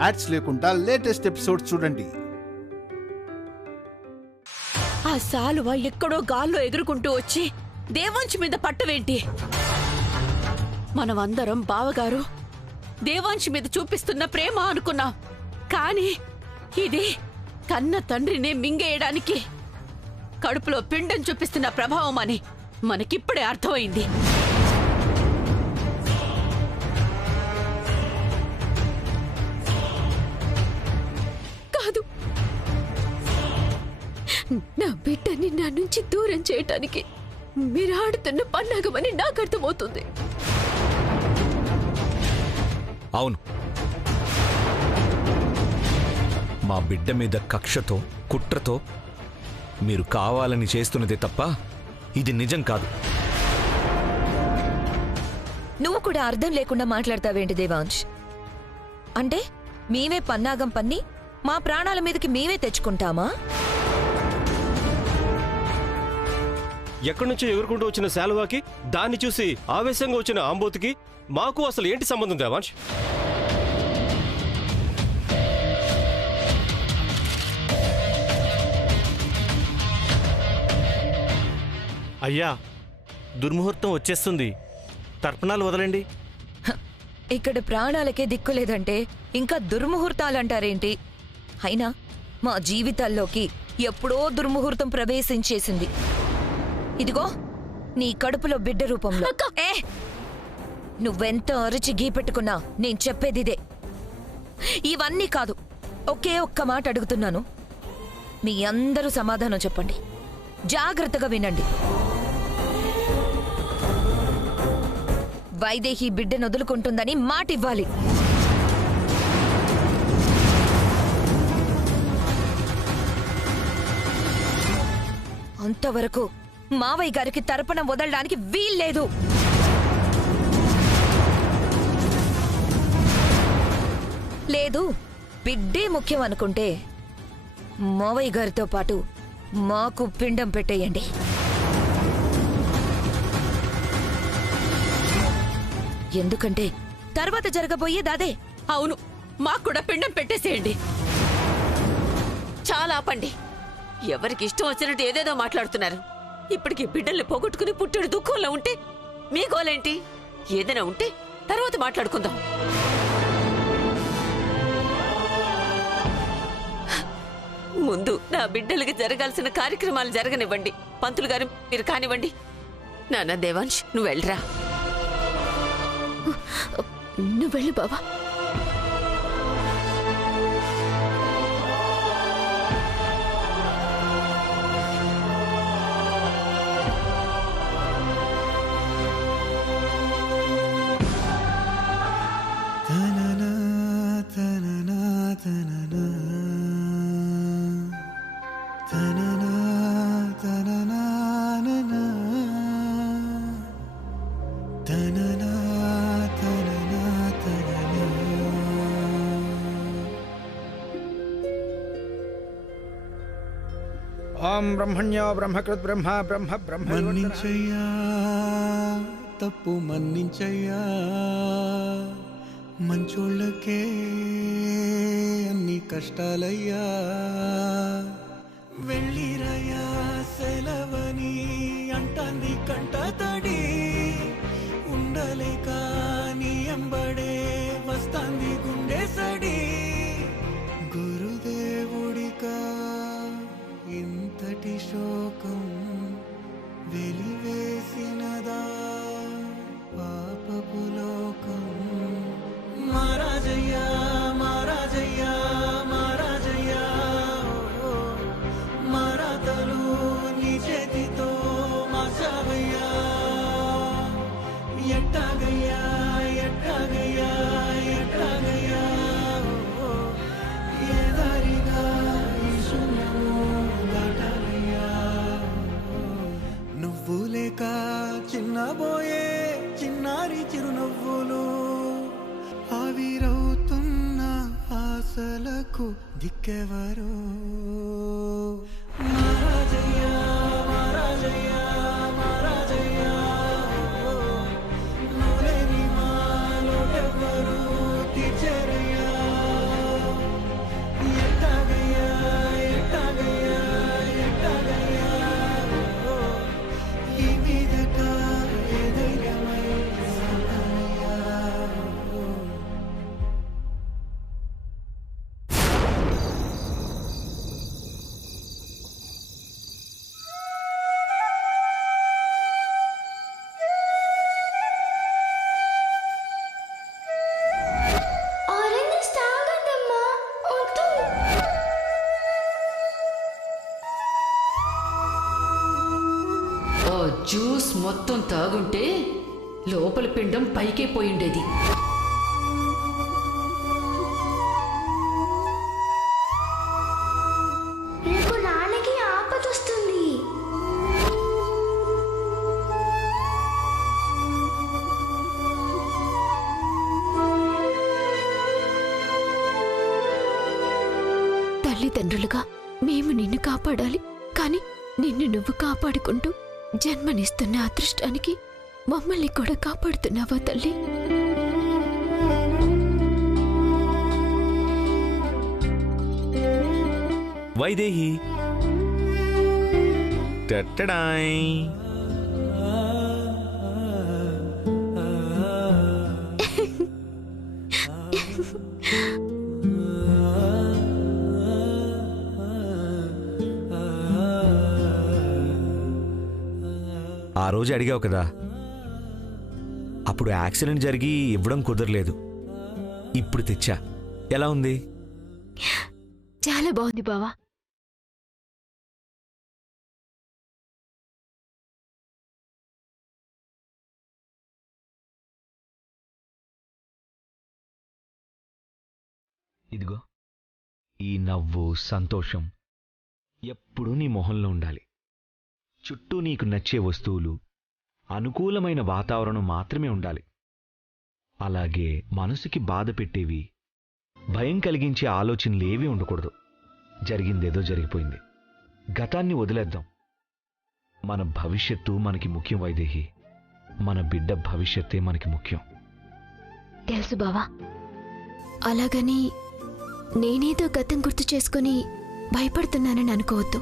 Ads లేకుండా latest episode చూడండి. ఆ సాలువ ఎక్కడో గాల్లో ఎగురుకుంటూ వచ్చి దేవాంశ్ మీద పట్టవేంటి? మనమందరం బావగారు దేవాంశ్ మీద చూపిస్తున్న ప్రేమ అనుకున్నాం. కానీ ఇది కన్న తండ్రిని మింగేయడానికి కడుపులో పిండం చూపిస్తున్న ప్రభావం అని మనకిప్పుడే అర్థమైంది. కాదు, నా బిడ్డని నా నుంచి దూరం చేయటానికి మీరు ఆడుతున్న పన్నాగమని నాకు అర్థమవుతుంది. అవును, మా బిడ్డ మీద కక్షతో కుట్రతో మీరు కావాలని చేస్తున్నదే తప్ప ఇది నిజం కాదు. నువ్వు కూడా అర్థం లేకుండా మాట్లాడతావేంటి దేవాంశ్? అంటే మేమే పన్నాగం పన్ని మా ప్రాణాల మీదకి మేమే తెచ్చుకుంటామా? ఎక్కడి నుంచో ఎగురుకుంటూ వచ్చిన శాలువాకి, దాన్ని చూసి ఆవేశంగా వచ్చిన ఆంబోతికి మాకు అసలు ఏంటి సంబంధం దేవాంశ్? అయ్యా, దుర్ముహూర్తం వచ్చేస్తుంది, తర్పణాలు వదలండి. ఇక్కడ ప్రాణాలకే దిక్కులేదంటే ఇంకా దుర్ముహూర్తాలంటారేంటి? అయినా మా జీవితాల్లోకి ఎప్పుడో దుర్ముహూర్తం ప్రవేశించేసింది. ఇదిగో నీ కడుపులో బిడ్డ రూపంలో. నువ్వెంత అరిచి గీపెట్టుకున్నా నేను చెప్పేదిదే. ఇవన్నీ కాదు, ఒకే ఒక్క మాట అడుగుతున్నాను. మీ అందరూ సమాధానం చెప్పండి. జాగ్రత్తగా వినండి. వైదేహి బిడ్డను వదులుకుంటుందని మాటివ్వాలి. అంతవరకు మావయ్య గారికి తర్పణం వదలడానికి వీల్లేదు. లేదు, బిడ్డే ముఖ్యం అనుకుంటే మావయ్య గారితో పాటు మాకు పిండం పెట్టేయండి. ఎందుకంటే తర్వాత జరగబోయేదాదే. అవును, మాకు కూడా పిండం పెట్టేసేయండి. చాలా ఆపండి. ఎవరికి ఇష్టం వచ్చినట్టు ఏదేదో మాట్లాడుతున్నారు. ఇప్పటికి బిడ్డల్ని పోగొట్టుకుని పుట్టడు దుఃఖంలో ఉంటే మీ గోలేంటి? ఏదైనా ఉంటే తర్వాత మాట్లాడుకుందాం. ముందు నా బిడ్డలకి జరగాల్సిన కార్యక్రమాలు జరగనివ్వండి. పంతులు గారు మీరు కానివ్వండి. నాన్న దేవాంశ్, నువ్వు వెళ్ళరా. నువ్వు వెళ్ళు బావా. ఓం బ్రహ్మణ్యో బ్రహ్మకృత్ బ్రహ్మ బ్రహ్మ బ్రహ్మ. మన్నించయ్యా, తప్పు మన్నించయ్యా, మంచోళ్ళకే అన్ని కష్టాలయ్యా. వెళ్ళిరయ్యా సెలవని అంటాంది కంట తడి, ఉండలేక నీ ఎంబడే వస్తాంది గుండె సడి. గురుదేవుడికా ఇంతటి శోకం వెలివేసినదా పాపపు లోకం. మహారాజయ్యా మహారాజయ్యా మహారాజయ్యా, మరాతలు నీ చేతితో మార్చావయ్యా. ఎట్టాగయ్యా ఎట్టాగయ్యా ఎట్టాగయ్యా, ఏ దారిగా ఈ శూన్యము దాటాలయ్యా. నువ్వు లేక చిన్నబోయే చిన్నారి చిరునవ్వులు, ఆవిరవుతున్న ఆశలకు దిక్కెవరు. మహారాజయ్యా మహారాజయ్యా మహారాజయ్యా, నువ్వులేని మా లోటెవ్వరు తీర్చేరయ్యా. తాగుంటే లోపల పిండం పైకే పోయిండేది. రేపు నాన్నకి ఆపదొస్తుంది. తల్లిదండ్రులుగా మేము నిన్ను కాపాడాలి, కానీ నిన్ను నువ్వు కాపాడుకుంటూ జన్మనిస్తున్న అదృష్టానికి మమ్మల్ని కూడా కాపాడుతున్నావా తల్లి? వైదేహి టట్టడాయ్. ఆ రోజు అడిగావు కదా, అప్పుడు యాక్సిడెంట్ జరిగి ఇవ్వడం కుదరలేదు. ఇప్పుడు తెచ్చా. ఎలా ఉంది? చాలా బాగుంది బావా. ఇదిగో ఈ నవ్వు, సంతోషం ఎప్పుడూ నీ మొహంలో ఉండాలి. చుట్టూ నీకు నచ్చే వస్తువులు, అనుకూలమైన వాతావరణం మాత్రమే ఉండాలి. అలాగే మనసుకి బాధ పెట్టేవి, భయం కలిగించే ఆలోచనలేవీ ఉండకూడదు. జరిగిందేదో జరిగిపోయింది, గతాన్ని వదిలేద్దాం. మన భవిష్యత్తు మనకి ముఖ్యం వైదేహి. మన బిడ్డ భవిష్యత్తే మనకి ముఖ్యం. తెలుసు బావా, అలాగని నేనేదో గతం గుర్తు చేసుకుని భయపడుతున్నానని అనుకోవద్దు.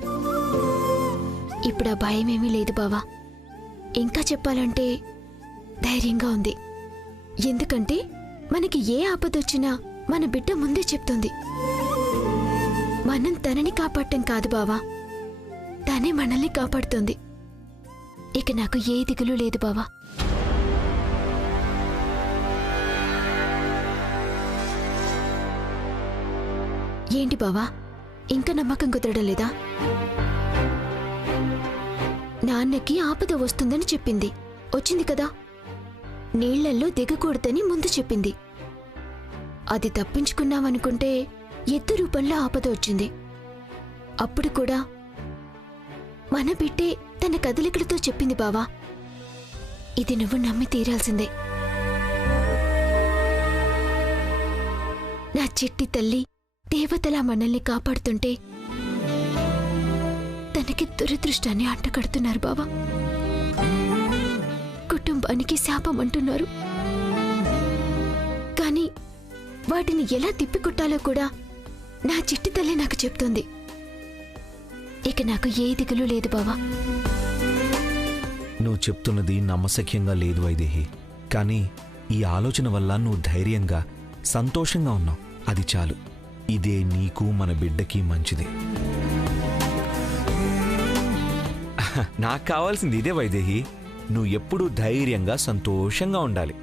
ఇప్పుడు ఆ భయమేమీ లేదు బావా. ఇంకా చెప్పాలంటే ధైర్యంగా ఉంది. ఎందుకంటే మనకి ఏ ఆపదొచ్చినా మన బిడ్డ ముందే చెప్తుంది. మనం తనని కాపాడటం కాదు బావా, తనే మనల్ని కాపాడుతుంది. ఇక నాకు ఏ దిగులు లేదు బావా. ఏంటి బావా, ఇంకా నమ్మకం కుదరడం లేదా? నాన్నకి ఆపద వస్తుందని చెప్పింది, వచ్చింది కదా. నీళ్లల్లో దిగకూడదని ముందు చెప్పింది. అది తప్పించుకున్నామనుకుంటే ఎద్దు రూపంలో ఆపద వచ్చింది. అప్పుడు కూడా మన బిడ్డే తన కదలికలతో చెప్పింది బావా. ఇది నువ్వు నమ్మి తీరాల్సిందే. నా చిట్టి తల్లి దేవతలా మనల్ని కాపాడుతుంటే తనకి దురదృష్టాన్ని అంటగడుతున్నారు బావా. కుటుంబానికి శాపం అంటున్నారు. కానీ వాటిని ఎలా తిప్పికొట్టాలో కూడా నా చిట్టి తల్లి నాకు చెప్తుంది. ఇక నాకు ఏ దిగులు లేదు బావా. నువ్వు చెప్తున్నది నమ్మశక్యంగా లేదు వైదేహి. కానీ ఈ ఆలోచన వల్ల నువ్వు ధైర్యంగా, సంతోషంగా ఉన్నావు. అది చాలు. ఇదే నీకు మన బిడ్డకి మంచిది. నాకు కావాల్సింది ఇదే వైదేహి. నువ్వు ఎప్పుడూ ధైర్యంగా, సంతోషంగా ఉండాలి.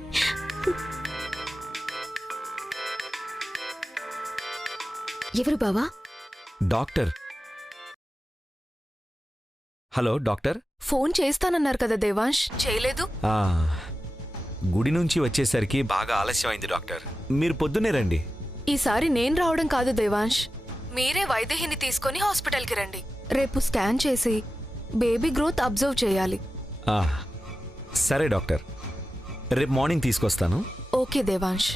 ఎవరు బావా? డాక్టర్. Hello doctor. ఫోన్ చేస్తానన్నారు కదా దేవాంశ్, చేయలేదు? గుడి నుంచి వచ్చేసరికి బాగా ఆలస్యమైంది డాక్టర్. మీరు పొద్దునే రండి. ఈసారి నేను రావడం కాదు దేవాంశ్, మీరే వైదేహిని తీసుకొని హాస్పిటల్కి రండి. రేపు స్కాన్ చేసి బేబీ గ్రోత్ అబ్జర్వ్ చేయాలి. సరే డాక్టర్, రేపు మార్నింగ్ తీసుకొస్తాను. ఓకే దేవాంశ్.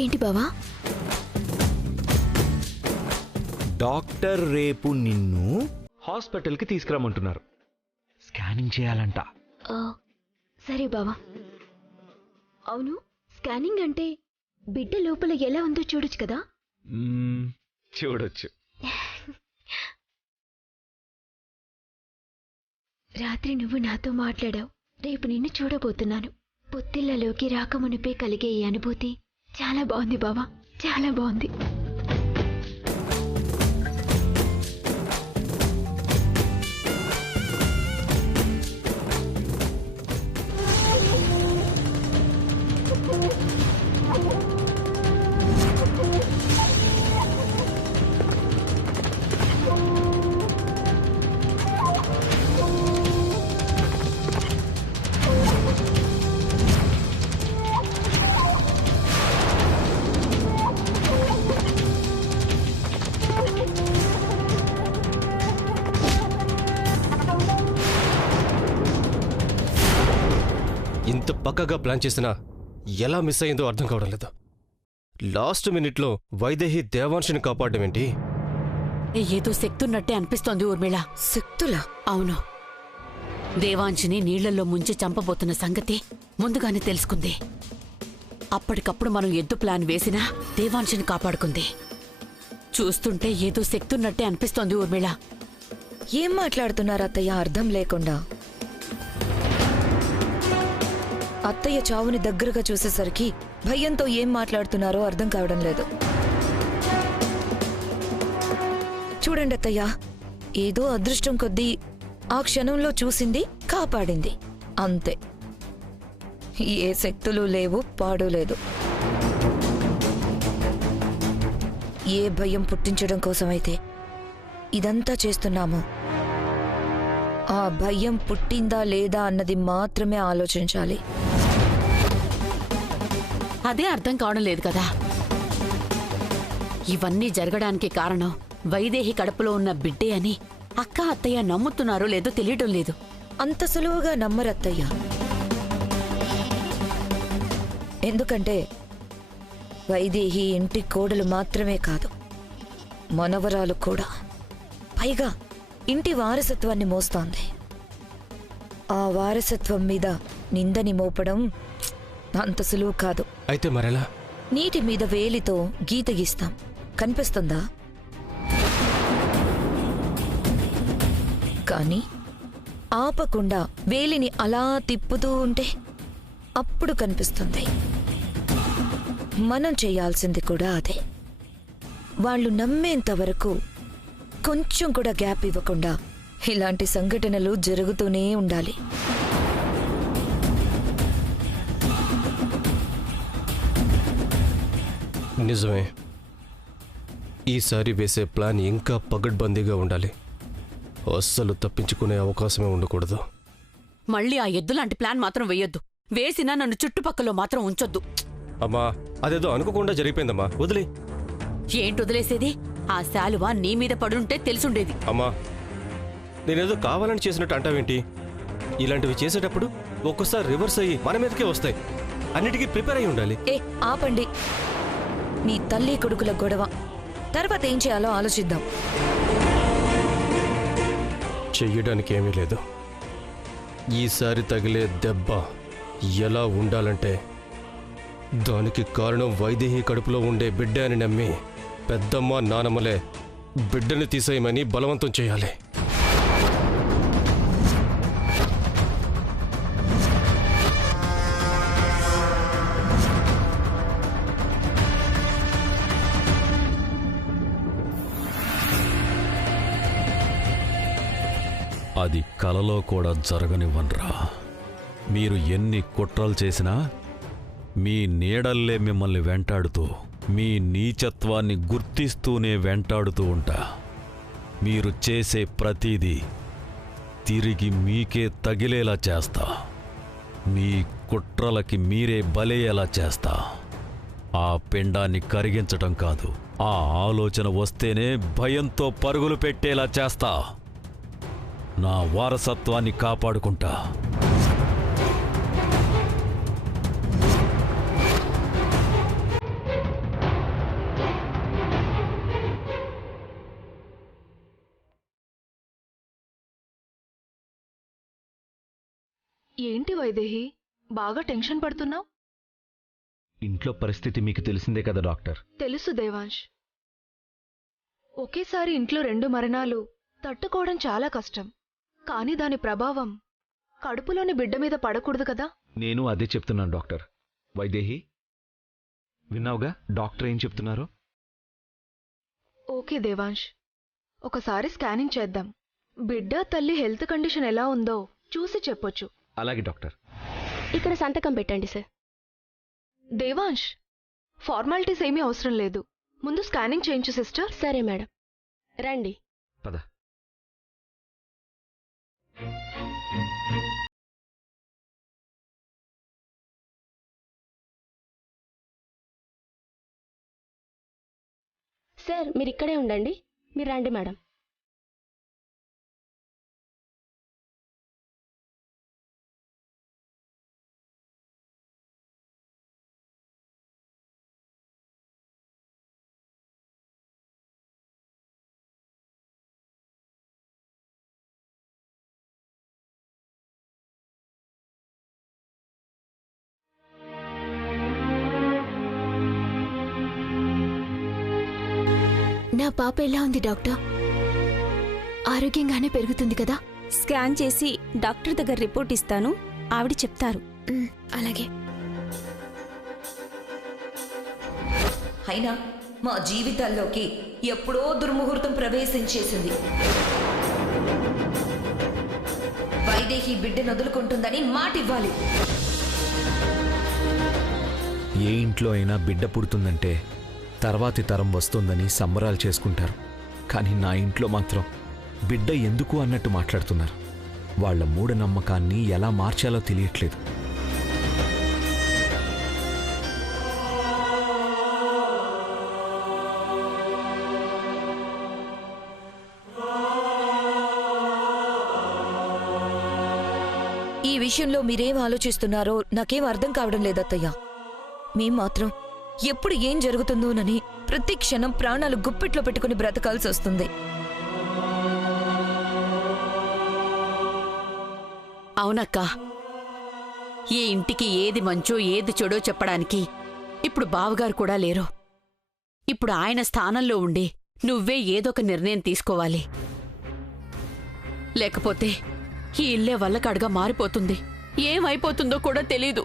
ఏంటి బావా? డాక్టర్ రేపు నిన్ను హాస్పిటల్కి తీసుకురమ్మంటున్నారు. స్కానింగ్ చేయాలంట. సరే బావా. అవును, స్కానింగ్ అంటే బిడ్డ లోపల ఎలా ఉందో చూడొచ్చు కదా? చూడొచ్చు. రాత్రి నువ్వు నాతో మాట్లాడావు. రేపు నిన్ను చూడబోతున్నాను. పొత్తిళ్లలోకి రాకమునిపే కలిగే ఈ అనుభూతి చాలా బాగుంది బావా, చాలా బాగుంది. పక్కగా ప్లాన్ చేసినా ఎలా మిస్ అయిందో అర్థం కావడం లేదు. లాస్ట్ మినిట్లో వైదేహి దేవాంశుని కాపాడడం ఏంటి? ఏదో శక్తున్నట్టే అనిపిస్తోంది ఊర్మిళ. శక్తులా? అవును, దేవాంశిని నీళ్లలో ముంచి చంపబోతున్న సంగతి ముందుగానే తెలుసుకుంది. అప్పటికప్పుడు మనం ఎద్దు ప్లాన్ వేసినా దేవాంశిని కాపాడుకుంది. చూస్తుంటే ఏదో శక్తున్నట్టే అనిపిస్తోంది ఊర్మిళ. ఏం మాట్లాడుతున్నారు అత్తయ్య అర్థం లేకుండా? అత్తయ్య చావుని దగ్గరగా చూసేసరికి భయంతో ఏం మాట్లాడుతున్నారో అర్థం కావడం లేదు. చూడండి అత్తయ్య, ఏదో అదృష్టం కొద్దీ ఆ క్షణంలో చూసింది, కాపాడింది, అంతే. ఏ శక్తులు లేవు, పాడు లేదు. ఏ భయం పుట్టించడం కోసమైతే ఇదంతా చేస్తున్నామో ఆ భయం పుట్టిందా లేదా అన్నది మాత్రమే ఆలోచించాలి. అదే అర్థం కావడం లేదు కదా. ఇవన్నీ జరగడానికి కారణం వైదేహి కడుపులో ఉన్న బిడ్డే అని అక్క అత్తయ్య నమ్ముతున్నారో లేదో తెలియటం లేదు. అంత సులువుగా నమ్మరత్తయ్య. ఎందుకంటే వైదేహి ఇంటి కోడలు మాత్రమే కాదు, మనవరాలు కూడా. పైగా ఇంటి వారసత్వాన్ని మోస్తోంది. ఆ వారసత్వం మీద నిందని మోపడం అంత సులువు కాదు. అయితే మరెలా? నీటి మీద వేలితో గీత గీస్తాం, కనిపిస్తుందా? కానీ ఆపకుండా వేలిని అలా తిప్పుతూ ఉంటే అప్పుడు కనిపిస్తుంది. మనం చేయాల్సింది కూడా అదే. వాళ్ళు నమ్మేంత వరకు కొంచెం కూడా గ్యాప్ ఇవ్వకుండా ఇలాంటి సంఘటనలు జరుగుతూనే ఉండాలి. నిజమే. ఈసారి వేసే ప్లాన్ ఇంకా పగడ్బందీగా ఉండాలి. అస్సలు తప్పించుకునే అవకాశమే ఉండకూడదు. మళ్ళీ ఆ ఎద్దులాంటి ప్లాన్ మాత్రం వెయ్యొద్దు. వేసినా నన్ను చుట్టుపక్కల మాత్రం ఉంచొద్దు. అమ్మా, అదేదో అనుకోకుండా జరిగిపోయిందమ్మా, వదిలే. ఏంటి వదిలేసేది? ఆ శాలువ నీ మీద పడుంటే తెలుసుండేది. అమ్మా, నేనేదో కావాలని చేసినట్టు అంటావేంటి? ఇలాంటివి చేసేటప్పుడు ఒక్కోసారి రివర్స్ అయ్యి మన మీదకే వస్తాయి. అన్నిటికీ ప్రిపేర్ అయి ఉండాలి. ఏ ఆపండి, మీ తల్లి కొడుకుల గొడవ. తర్వాత ఏం చేయాలో ఆలోచిద్దాం. చెయ్యడానికి ఏమీ లేదు. ఈసారి తగిలే దెబ్బ ఎలా ఉండాలంటే దానికి కారణం వైదేహి కడుపులో ఉండే బిడ్డ అని నమ్మి పెద్దమ్మ నానమ్మలే బిడ్డని తీసేయమని బలవంతం చేయాలి. అది కలలో కూడా జరగనివ్వనరా. మీరు ఎన్ని కుట్రలు చేసినా మీ నీడల్లే మిమ్మల్ని వెంటాడుతూ, మీ నీచత్వాన్ని గుర్తిస్తూనే వెంటాడుతూ ఉంటా. మీరు చేసే ప్రతిదీ తిరిగి మీకే తగిలేలా చేస్తా. మీ కుట్రలకి మీరే బలయ్యేలా చేస్తా. ఆ పిండాన్ని కరిగించటం కాదు, ఆ ఆలోచన వస్తేనే భయంతో పరుగులు పెట్టేలా చేస్తా. నా వారసత్వాన్ని కాపాడుకుంటా. ఏంటి వైదేహి, బాగా టెన్షన్ పడుతున్నావు? ఇంట్లో పరిస్థితి మీకు తెలిసిందే కదా డాక్టర్. తెలుసు దేవాంశ్. ఒకేసారి ఇంట్లో 2 మరణాలు తట్టుకోవడం చాలా కష్టం. కానీ దాని ప్రభావం కడుపులోని బిడ్డ మీద పడకూడదు కదా. నేను అదే చెప్తున్నాను డాక్టర్. వైదేహి, విన్నావుగా డాక్టర్ ఏం చెప్తున్నారు? ఓకే దేవాంశ్, ఒకసారి స్కానింగ్ చేద్దాం. బిడ్డ తల్లి హెల్త్ కండిషన్ ఎలా ఉందో చూసి చెప్పొచ్చు. అలాగే డాక్టర్. ఇక్కడ సంతకం పెట్టండి సార్. దేవాంశ్, ఫార్మాలిటీస్ ఏమీ అవసరం లేదు. ముందు స్కానింగ్ చేయించు సిస్టర్. సరే మేడం, రండి. పద. సార్ మీరు ఇక్కడే ఉండండి. మీరు రండి మేడం. నా పాప ఎలా ఉంది డాక్టర్? ఆరోగ్యంగానే పెరుగుతుంది కదా? స్కాన్ చేసి డాక్టర్ దగ్గర రిపోర్ట్ ఇస్తాను, ఆవిడ చెప్తారు. అలాగే. అయినా మా జీవితాల్లోకి ఎప్పుడో దుర్ముహూర్తం ప్రవేశించేసింది. వైదేహి బిడ్డను వదులుకుంటుందని మాటివ్వాలి. ఏ ఇంట్లో అయినా బిడ్డ పుడుతుందంటే తర్వాతి తరం వస్తుందని సంబరాలు చేసుకుంటారు. కానీ నా ఇంట్లో మాత్రం బిడ్డ ఎందుకు అన్నట్టు మాట్లాడుతున్నారు. వాళ్ల మూఢనమ్మకాన్ని ఎలా మార్చాలో తెలియట్లేదు. ఈ విషయంలో మీరేం ఆలోచిస్తున్నారో నాకేం అర్థం కావడం లేదత్తయ్య. మేం మాత్రం ఎప్పుడు ఏం జరుగుతుందోనని ప్రతి క్షణం ప్రాణాలు గుప్పిట్లో పెట్టుకుని బ్రతకాల్సి వస్తుంది. అవునక్కా, ఈ ఇంటికి ఏది మంచో ఏది చెడో చెప్పడానికి ఇప్పుడు బావగారు కూడా లేరు. ఇప్పుడు ఆయన స్థానంలో ఉండి నువ్వే ఏదొక నిర్ణయం తీసుకోవాలి. లేకపోతే ఈ ఇల్లే వల్లకాడుగా మారిపోతుంది. ఏమైపోతుందో కూడా తెలీదు.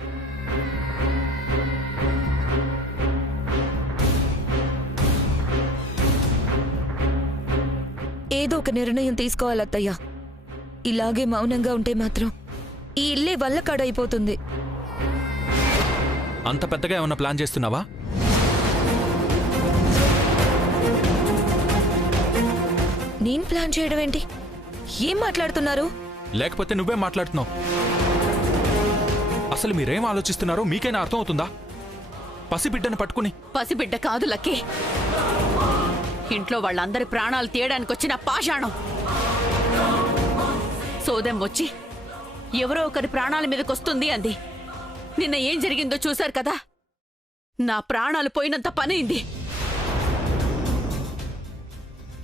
ఏదో ఒక నిర్ణయం తీసుకోవాలత్తయ్యా. ఇలాగే మౌనంగా ఉంటే మాత్రం ఈ ఇల్లే వల్లకాడైపోతుంది. అంత పెద్దగా ఏమన్నా ప్లాన్ చేస్తున్నావా? నేను ప్లాన్ చేయడం ఏంటి? ఏం మాట్లాడుతున్నారు? లేకపోతే నువ్వే మాట్లాడుతున్నావు. అసలు మీరేం ఆలోచిస్తున్నారో మీకైనా అర్థం అవుతుందా? పసిబిడ్డను పట్టుకుని. పసిబిడ్డ కాదు లక్కీ, ఇంట్లో వాళ్ళందరి ప్రాణాలు తీయడానికొచ్చిన పాషాణం. సోదెం వచ్చి ఎవరో ఒకరి ప్రాణాల మీదకొస్తుంది అంది. నిన్న ఏం జరిగిందో చూశారు కదా. నా ప్రాణాలు పోయినంత పనైంది.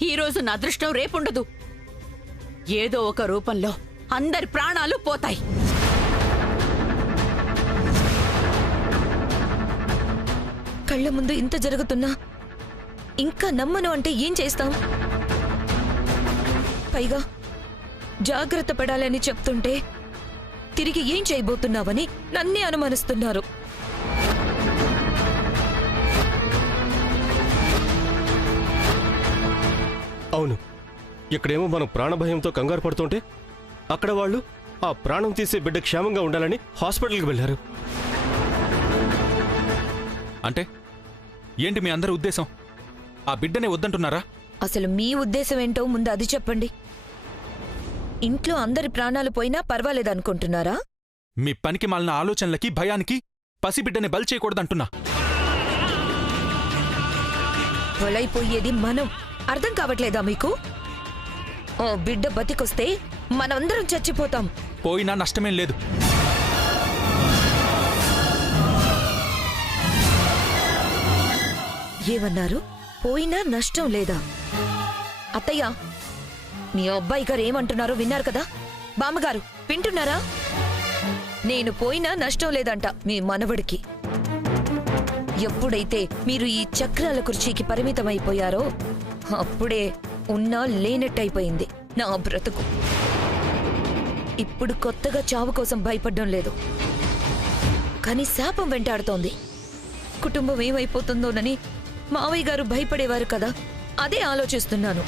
ఈరోజు నా అదృష్టం రేపుండదు. ఏదో ఒక రూపంలో అందరి ప్రాణాలు పోతాయి. కళ్ళ ముందు ఇంత జరుగుతున్నా ఇంకా నమ్మను అంటే ఏం చేస్తాం? పైగా జాగ్రత్త పడాలని చెప్తుంటే తిరిగి ఏం చేయబోతున్నావని నన్నే అనుమానిస్తున్నారు. అవును, ఇక్కడేమో మనం ప్రాణభయంతో కంగారు పడుతుంటే అక్కడ వాళ్ళు ఆ ప్రాణం తీసే బిడ్డ క్షేమంగా ఉండాలని హాస్పిటల్కి వెళ్ళారు. అంటే ఏంటి మీ అందరి ఉద్దేశం? ఆ బిడ్డనే వద్దంటున్నారా? అసలు మీ ఉద్దేశం ఏంటో ముందు అది చెప్పండి. ఇంట్లో అందరి ప్రాణాలు పోయినా పర్వాలేదనుకుంటున్నారా? మీ పనికి మాలిన ఆలోచనలకి భయానికి పసిబిడ్డని బలి చేయకూడదంటున్నా. బలైపోయేది మనం. అర్థం కావట్లేదా మీకు? ఓ బిడ్డ బతికొస్తే మనందరం చచ్చిపోతాం. పోయినా నష్టమేం లేదు. ఏమన్నారు? పోయినా నష్టం లేదా? అత్తయ్య, మీ అబ్బాయి గారు ఏమంటున్నారో విన్నారు కదా? బామ్మగారు వింటున్నారా? నేను పోయినా నష్టం లేదంట మీ మనవడికి. ఎప్పుడైతే మీరు ఈ చక్రాల కుర్చీకి పరిమితమైపోయారో అప్పుడే ఉన్నా లేనట్టయిపోయింది నా బ్రతుకు. ఇప్పుడు కొత్తగా చావు కోసం భయపడ్డం లేదు, కానీ శాపం వెంటాడుతోంది. కుటుంబం ఏమైపోతుందోనని మావయ్య గారు భయపడేవారు కదా, అదే ఆలోచిస్తున్నాను.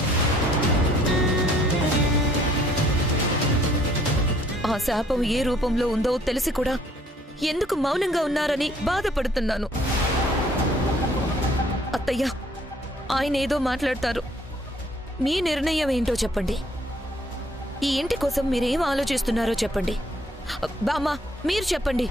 ఆ శాపం ఏ రూపంలో ఉందో తెలిసి కూడా ఎందుకు మౌనంగా ఉన్నారని బాధపడుతున్నాను. అత్తయ్య, ఆయన ఏదో మాట్లాడతారు. మీ నిర్ణయం ఏంటో చెప్పండి. ఈ ఇంటి కోసం మీరేం ఆలోచిస్తున్నారో చెప్పండి. బామ్మ, మీరు చెప్పండి.